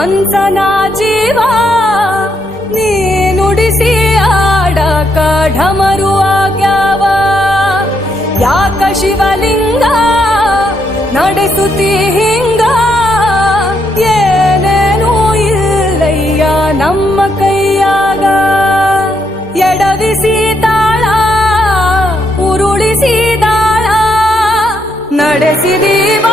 ಮನ್ಸನ ಜೀವ ನೀ ನುಡಿಸಿ ಆಡಕ ಢಮರು ಆಗ್ಯಾವ. ಯಾಕ ಶಿವಲಿಂಗ ನಡೆಸುತ್ತಿ ಹಿಂಗ, ಏನೇನೂ ಇಲ್ಲಯ್ಯ ನಮ್ಮ ಕೈಯಾಗ. ಎಡವಿಸಿ ತಾಳ ಉರುಳಿಸಿ ದಾಳ ನಡೆಸಿದೀವ